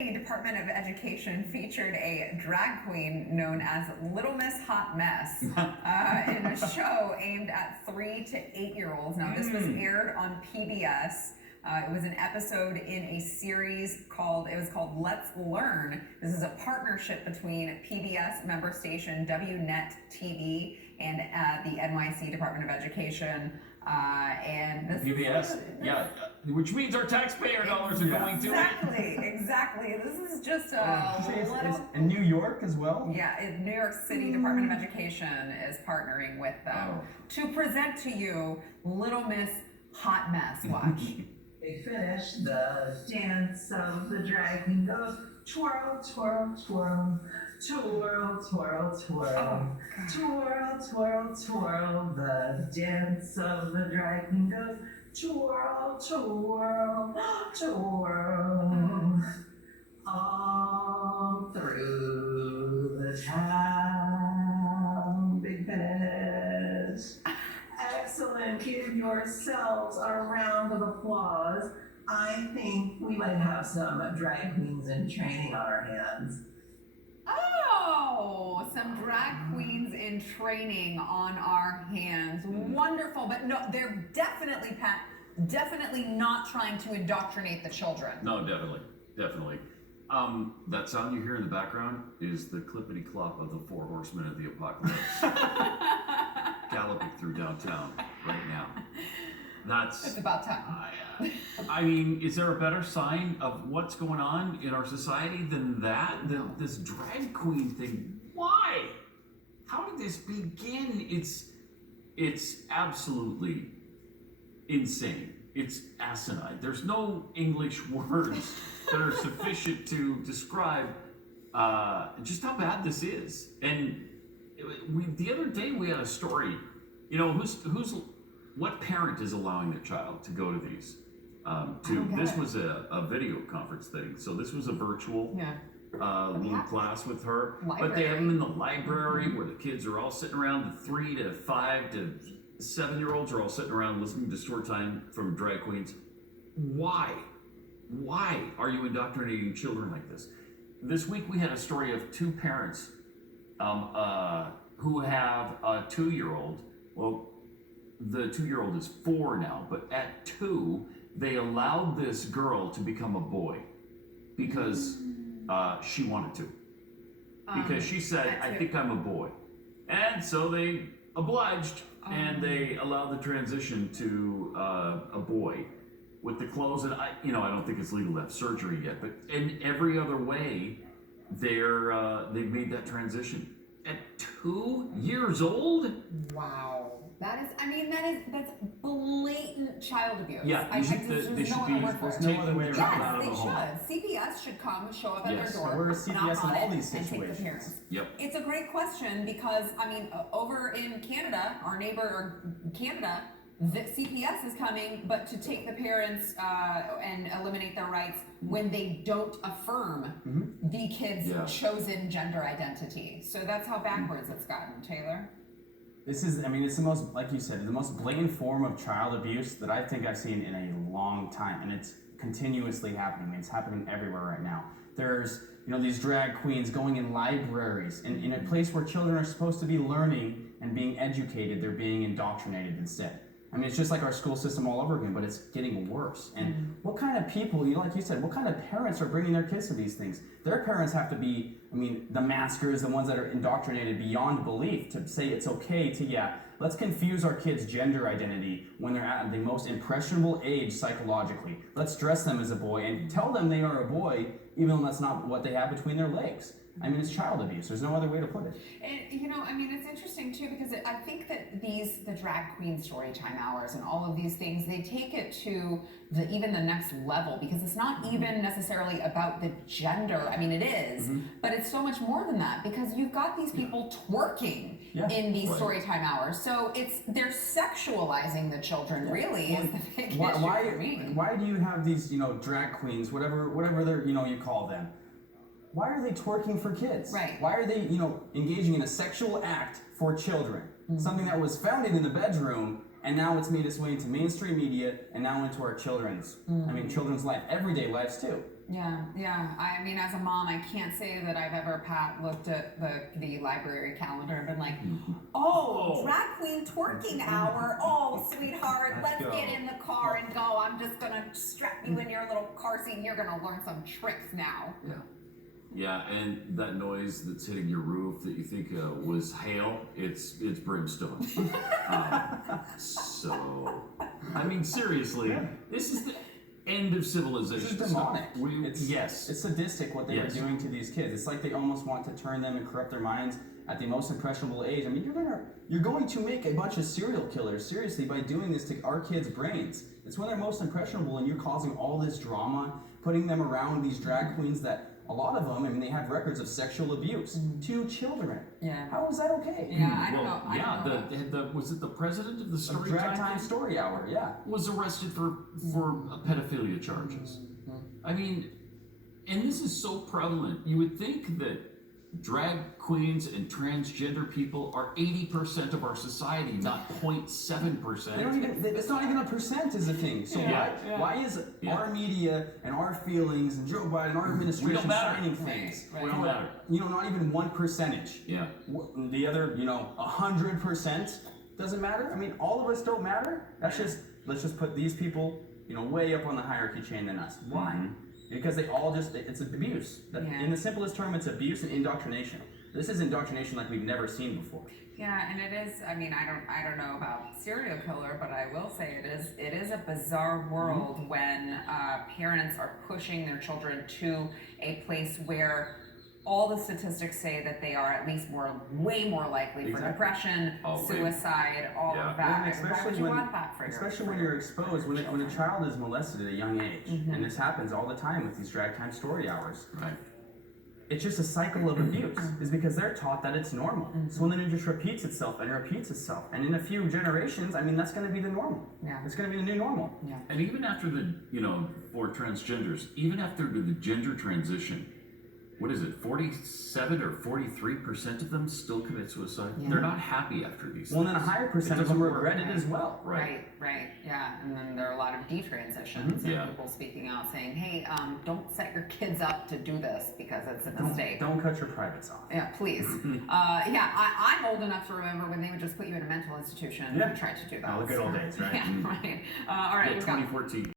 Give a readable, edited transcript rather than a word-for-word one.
The Department of Education featured a drag queen known as Little Miss Hot Mess in a show aimed at 3 to 8-year-olds. Now, this was aired on PBS. It was an episode in a series called Let's Learn. This is a partnership between PBS member station WNET TV and the NYC Department of Education. And this PBS, which means our taxpayer dollars are going to it. Exactly. This is just a little... In New York as well? Yeah, New York City Department of Education is partnering with them to present to you Little Miss Hot Mess. Watch. They finish the dance of the drag queen goes twirl, twirl, twirl, twirl, twirl, twirl, twirl, twirl, twirl. The dance of the drag queen goes twirl, twirl, twirl, all through the town. Big finish. Excellent. Give yourselves a round of applause. I think we might have some drag queens in training on our hands. Oh, some drag queens in training on our hands. Wonderful. But no, they're definitely not trying to indoctrinate the children. No, definitely. That sound you hear in the background is the clippity-clop of the 4 horsemen of the apocalypse. Galloping through downtown right now. It's about time. I mean, is there a better sign of what's going on in our society than that? This drag queen thing. Why? How did this begin? It's absolutely insane. It's asinine. There's no English words that are sufficient to describe just how bad this is. And the other day we had a story. You know, what parent is allowing their child to go to these? This was a video conference thing, so this was a virtual little class with her. But they have them in the library where the kids are all sitting around. The 3 to 5 to 7-year-olds are all sitting around listening to story time from drag queens. Why are you indoctrinating children like this? This week we had a story of 2 parents who have a 2-year-old. Well, the 2-year-old is 4 now, but at 2, they allowed this girl to become a boy because she wanted to. Because she said, I think I'm a boy. And so they obliged, and they allowed the transition to a boy with the clothes. And I don't think it's legal to have surgery yet, but in every other way, they've made that transition. At 2 years old? Wow. That's blatant child abuse. Yeah, there's no other word for it. No other way around. Yes, they should. CPS should come, show up at their door, where is CPS knock on in all it, these and take the situations? parents. Yep. It's a great question because, over in Canada, our neighbor Canada, the CPS is coming, but to take the parents and eliminate their rights when they don't affirm the kid's chosen gender identity. So that's how backwards it's gotten, Taylor. It's the most, like you said, the most blatant form of child abuse that I think I've seen in a long time, and it's continuously happening. It's happening everywhere right now. There's, these drag queens going in libraries, and in a place where children are supposed to be learning and being educated, they're being indoctrinated instead. It's just like our school system all over again, but it's getting worse. And what kind of people, like you said, what kind of parents are bringing their kids to these things? Their parents have to be, the maskers, the ones that are indoctrinated beyond belief to say it's okay to, let's confuse our kids' gender identity when they're at the most impressionable age psychologically. Let's dress them as a boy and tell them they are a boy, even though that's not what they have between their legs. It's child abuse. There's no other way to put it. And, it's interesting, too, because I think that the drag queen story time hours and all of these things, they take it to even the next level, because it's not even necessarily about the gender. It is, but it's so much more than that, because you've got these people twerking in these story time hours. So they're sexualizing the children, really, is the big issue for me. Why do you have these, drag queens, whatever they're, you call them? Why are they twerking for kids? Right. Why are they, engaging in a sexual act for children? Something that was founded in the bedroom, and now it's made its way into mainstream media, and now into our children's, children's life, everyday lives too. Yeah. I mean, as a mom, I can't say that I've ever looked at the library calendar and been like, oh, drag queen twerking hour. Oh, sweetheart, let's go. get in the car and go. I'm just gonna strap you in your little car seat and you're gonna learn some tricks now. Yeah, and that noise that's hitting your roof that you think was hail, it's brimstone. So, I mean, seriously, this is the end of civilization. This is demonic. Yes. It's sadistic what they are doing to these kids. It's like they almost want to turn them and corrupt their minds at the most impressionable age. I mean, you're going to make a bunch of serial killers, seriously, by doing this to our kids' brains. It's when they're most impressionable and you're causing all this drama, putting them around these drag queens that a lot of them, I mean, they have records of sexual abuse to children. Yeah. How is that okay? Yeah, I don't know. Was it the president of the story Drag Time Story Hour, was arrested for pedophilia charges. I mean, and this is so prevalent. You would think that drag queens and transgender people are 80% of our society, not 0.7%. They don't even, it's not even a percent is a thing. So why is our media and our feelings and Joe Biden and our administration signing things? We don't matter. You know, not even 1%. Yeah. The other, 100% doesn't matter. I mean, all of us don't matter. Let's just put these people, way up on the hierarchy chain than us. Why? Because they all it's abuse. In the simplest term, it's abuse and indoctrination. This is indoctrination like we've never seen before. Yeah, and it is, I mean, I don't know about serial killer, but I will say it is a bizarre world when parents are pushing their children to a place where all the statistics say that they are at least way more likely for depression, suicide, all of that. Why would you want that for especially when you're exposed, when a child is molested at a young age, and this happens all the time with these drag time story hours. Right. It's just a cycle of abuse, is because they're taught that it's normal. So then it just repeats itself and repeats itself. And in a few generations, I mean, that's going to be the normal. Yeah. It's going to be the new normal. Yeah. And even after for transgenders, even after the gender transition, what is it, 47 or 43% of them still commit suicide? Yeah. They're not happy after these Well, things. then a higher percent of them regret it as well. Right, yeah. And then there are a lot of detransitions and people speaking out saying, hey, don't set your kids up to do this because it's a mistake. Don't cut your privates off. Yeah, please. I'm old enough to remember when they would just put you in a mental institution and tried to do that. Oh, the good old days, right? Yeah, right. All right, Yeah, 2014.